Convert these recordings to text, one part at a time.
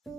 Jam,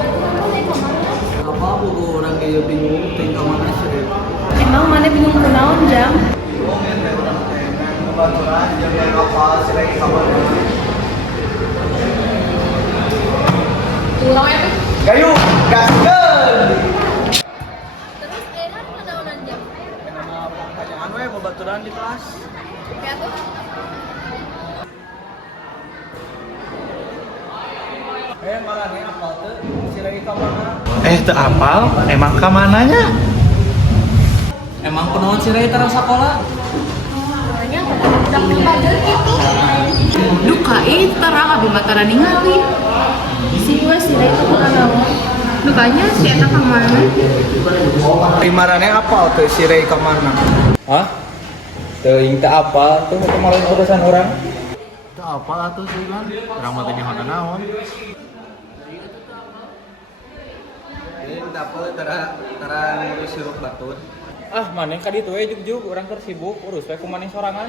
batu kamu naik kemana? Apa buku orang kayak bingung tinggal mana sih? Emang mana bingung kenaon Jam? Kebaturan jam apa sih lagi kabar? Tuh orang itu. Gayu, gaskeun. Terus enak kenaonan Jam? Pertanyaan we babaturan di kelas. Kayak tuh. Malah nih apa tuh? Si lagi kabar? Teu apal, emang ka mananya? Emang kunaon si Ray terang sekolah? Soalnya udah keluarga gitu. Duka terang abi matara ningali. Si gue si Ray itu kurang naon. Dukanya si eta ka mana? Primarane apa tuh si Ray ke mana? Hah? Teuing teu apa tuh kemarin urusan orang? Teu apal atuh sih kan, urang mah teu nyaho naon. Ini dapet tara ngurus sirup batut. Ah, maneh ka ditu we juk-juk urang keur sibuk urus we ku maneh sorangan.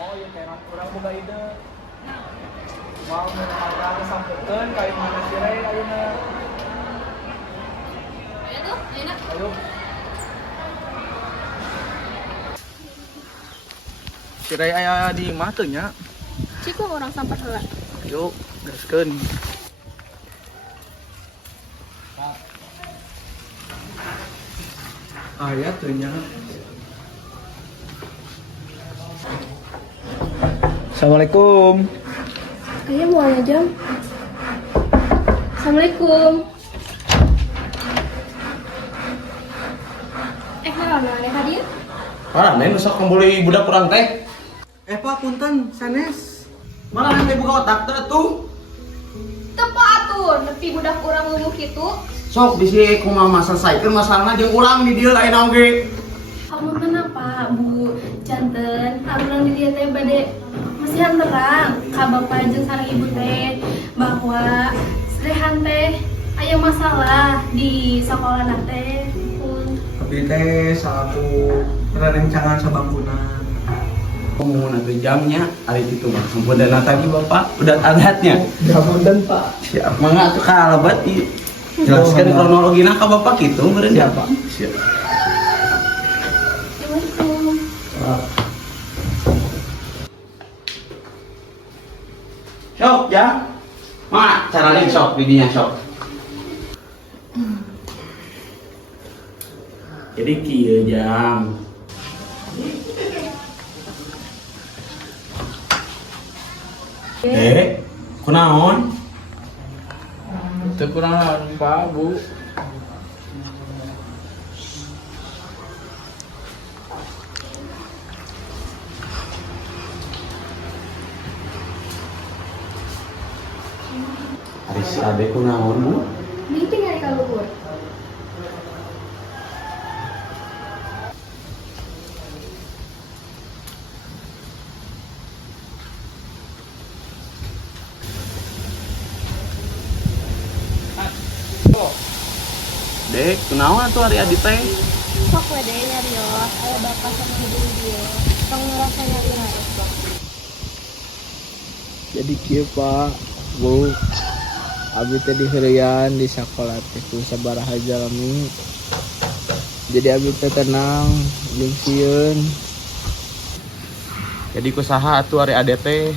Oh, ieu teh urang boga ide. Mau mereka kesampeutkeun ka mana si Ray ayeuna. Ya tuh, enak. Ayo. Si Ray aya di imah teu nya? Ciku orang sampah heula. Yuk, gaskeun. Aya teu nya. Assalamualaikum. Kayaknya mau aja Jam. Assalamualaikum. Naon ada hadiah? Mana neng sok kembali budak kurang teh? Pak, punten, sanes. Malah yang buka otak tuh. Tepa atuh, nepi budak urang ngomong kitu. Sok bisi kumaha selesaikeun masalahna jeung urang di dieu lain oge. Kamu kenapa, Bu? Janten, urang di dieu teh bade masihan terang ka bapak jeung sareng ibu teh bahwa Rehan teh aya masalah di sekolah teh. Tapi teh satu rencangan sabangkunan. Ngomong nanti jamnya hari itu mah kemudian tadi bapak udah adatnya Japunten, Pak. siap mangga tuh kalabat jelaskan kronologinya ke bapak gitu beren ya pak siap. Assalamualaikum. Sok ya mak cara link sok videonya sok jadi kieu jam kunaon? Teu kurang naon Pak, Bu. Hari si ade kunaon bu? Meeting hari kaluhur. Dek, kunaon atuh ari adi teh? Sok we deh nyarios, aya bapak sama ibu dia. Tong ngerasa nyarios kok. Jadi kieu Pak, Bu. Abi teh diheureyan di sakola teh ku sabaraha jalmi. Jadi abi teh tenang, jeung sieun. Jadi kusaha atuh ari ade teh?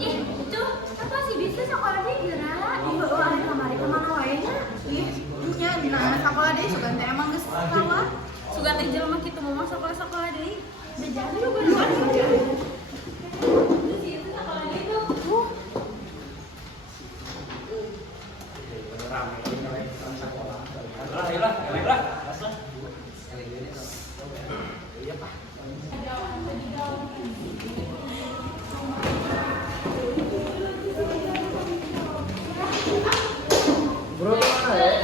Ih, itu apa sih bisa sekolah dia geura? Ieu ari kamari kemana wae nya? Ih, nya dina sekolah deui sugan teh emang geus salah. Sugan teh jelema kitu mah sekolah deui. Bejana juga dua. Terus itu sekolah deui tuh. Bro, mana ya?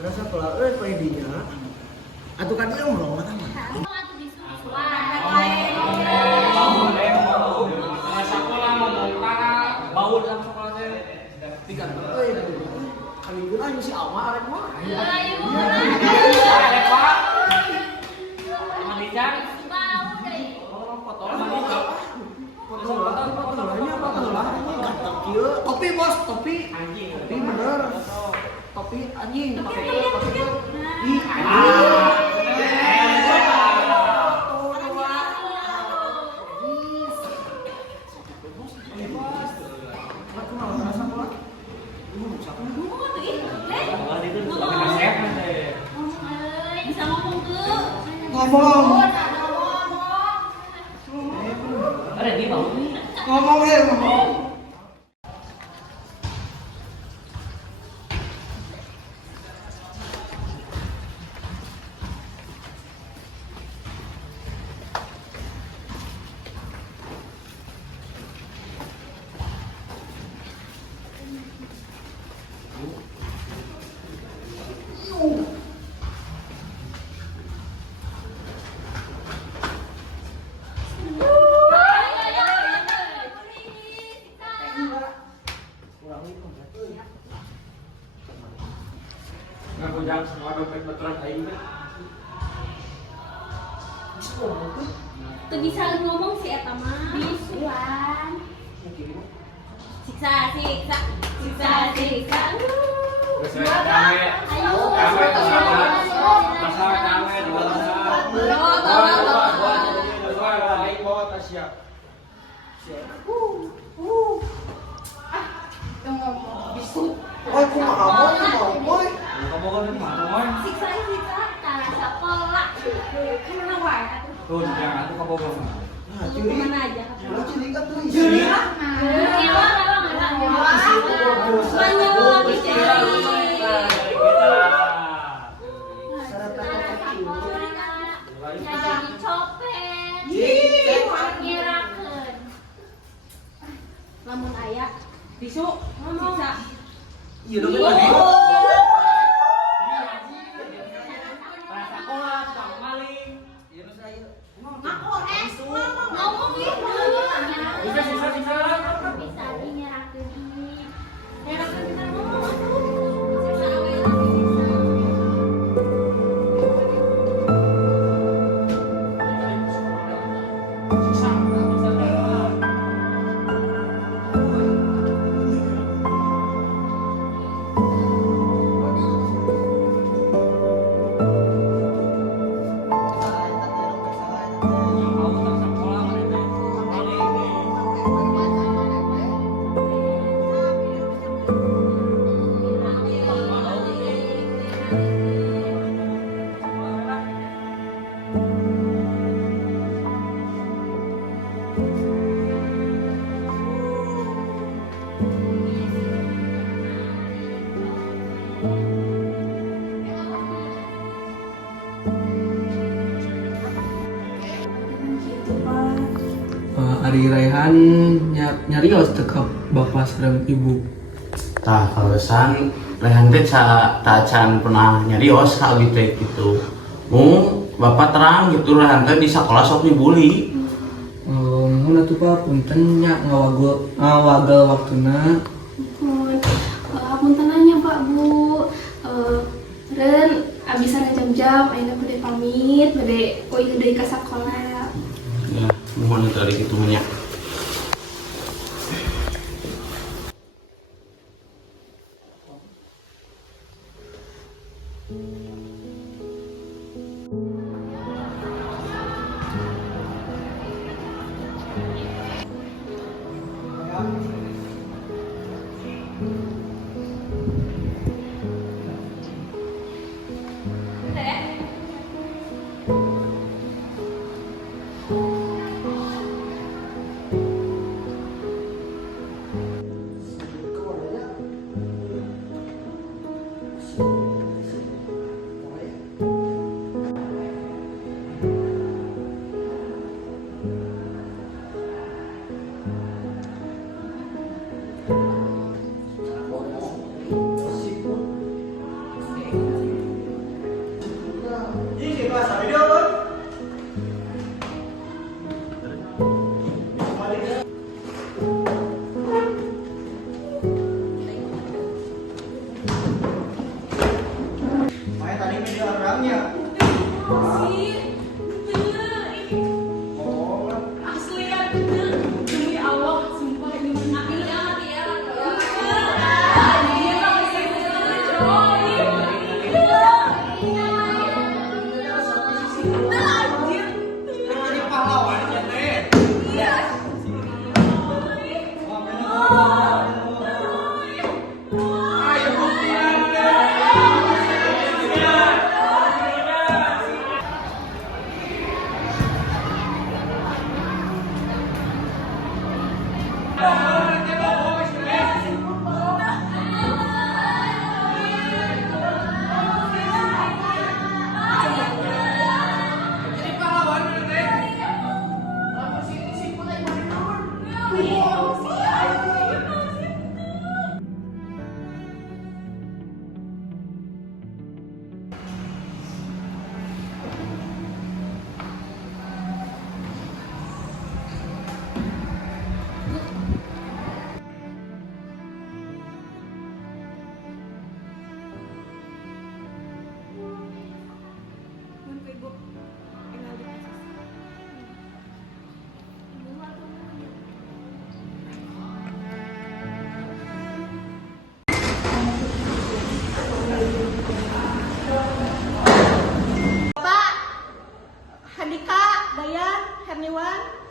Rasa pelak, pedinya. Atuh kan dia ngomong mata mah. Kali guna si Alma arek mah. Topi bos, topi anjing. Topi bener. Topi anjing. Topi. Ih, Bisa ngomong ke ngomong. Ngomong ya, ngomong. Ngakujang semua dompet betulan aing teh. tuh bisa ngomong si eta mah. Bisuan. Siksa. Geus we kame. Kame tersabut. Masalah kame di aing bawa tas siap. Oh, kumaha mau boy. Kamu kan di mana, Moy? Siksa karena sekolah. Kemana wae atuh? Tuh, jangan aku kamu bawa. Nah, curi. Kemana aja? Lu curi kan tuh. Curi. Jadi copet. Ngirakeun. Lamun aya bisu ngomong. Iya dong kan. Ngomong gitu. Bisa dinyerakeun. Nyerakeun kita ngomong atuh. Siksa awe bisa. Ari Raihan nyarios teh ka bapak sareng ibu. Tah kawesan Rehan teh tak can pernah nyarios ka abi teh kitu. Mu Bapak terang gitu Rehan teh di sekolah sok dibully. Mun atuh Pak punten nya ngawagel waktuna. Apunten nanya Pak Bu. Ren abisan jam-jam ayeuna bade pamit bade euy deui ka sakola. Ya, mohon tadi kitu nya.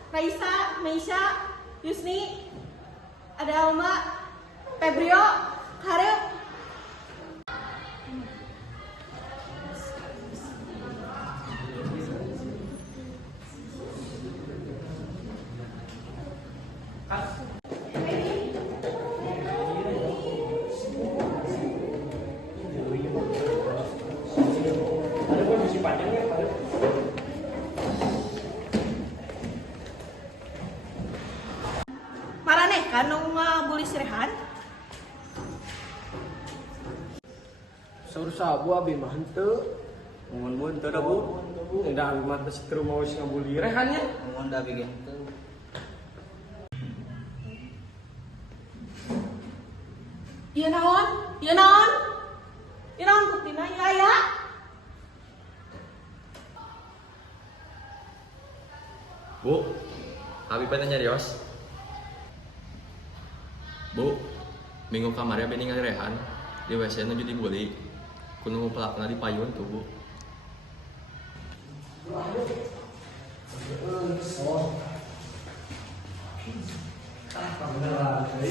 Raisa, Meisha, Yusni, ada Alma, Febrio, Harep. Marane kan ngabuli si Rehan? Saur sabu abi mah henteu. Mohon teu da Bu. Da abi mah teh keur mau ngabuli Rehan nya. Mohon da bikin teu. Ieu naon? Ieu naon? Ieu naon buktina ieu aya? Bu, abi pengen nyarios. Bu, minggu kamarnya bening Rehan di WC nuju dibully. Kuno pelakna di payun tuh Bu.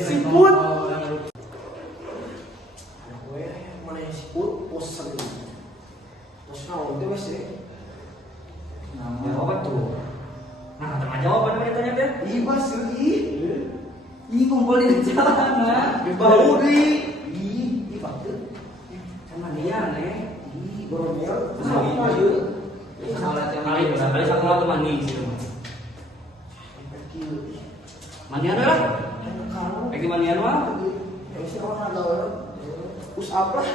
Siput. Mana yang siput? Posen. Pos naon teh wes Nah, apa tuh? Nah, tengah jawaban mereka tanya teh. Ih, Mas, ih. Ih, kumpul di jalan nah. Bau di. Ih, patut. Sama dia nih. Ih, boronyel. Nah, Ieu. Salah yang kali sekolah tuh mandi sih. Mandian lah. Lagi mandian mah. Yang si orang ada orang. Push up lah.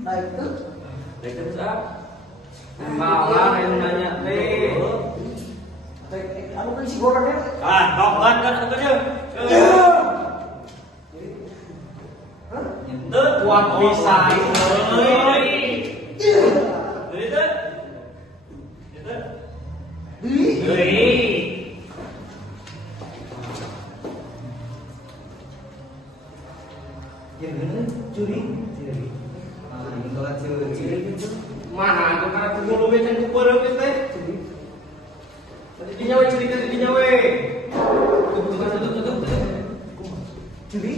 Naik tuh. Baik terus ah. Malah yang nanya teh. Anu kan si gorengnya. Kan katanya. Teu kuat pisan euy. Curi. Mana tuh kana kumpul we can kumpul we teh. Tadi dinya we cerita tadi dinya we. Curi.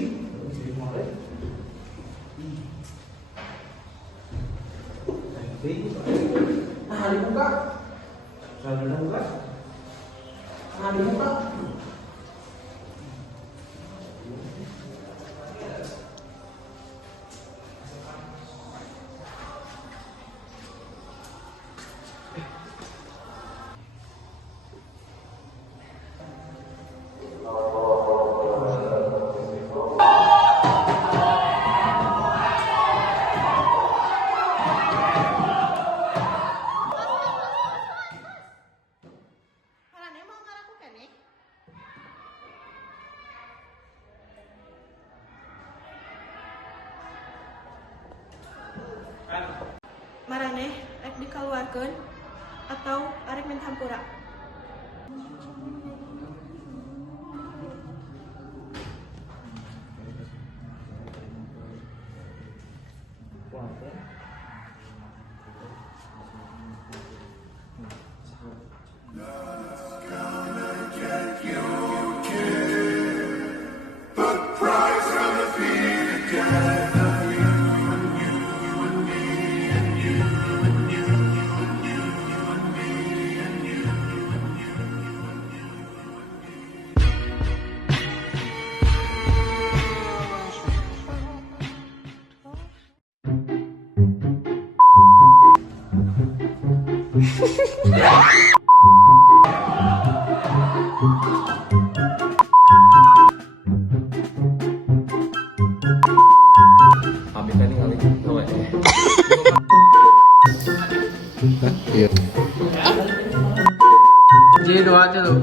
Nah, dibuka. Sudah buka. Nah, dibuka. Karena mau ngelakukan nih. Maraneh rek dikeluarkeun atau arek main hampura? Abi kan ningali gawe. Jadi doa aja tuh.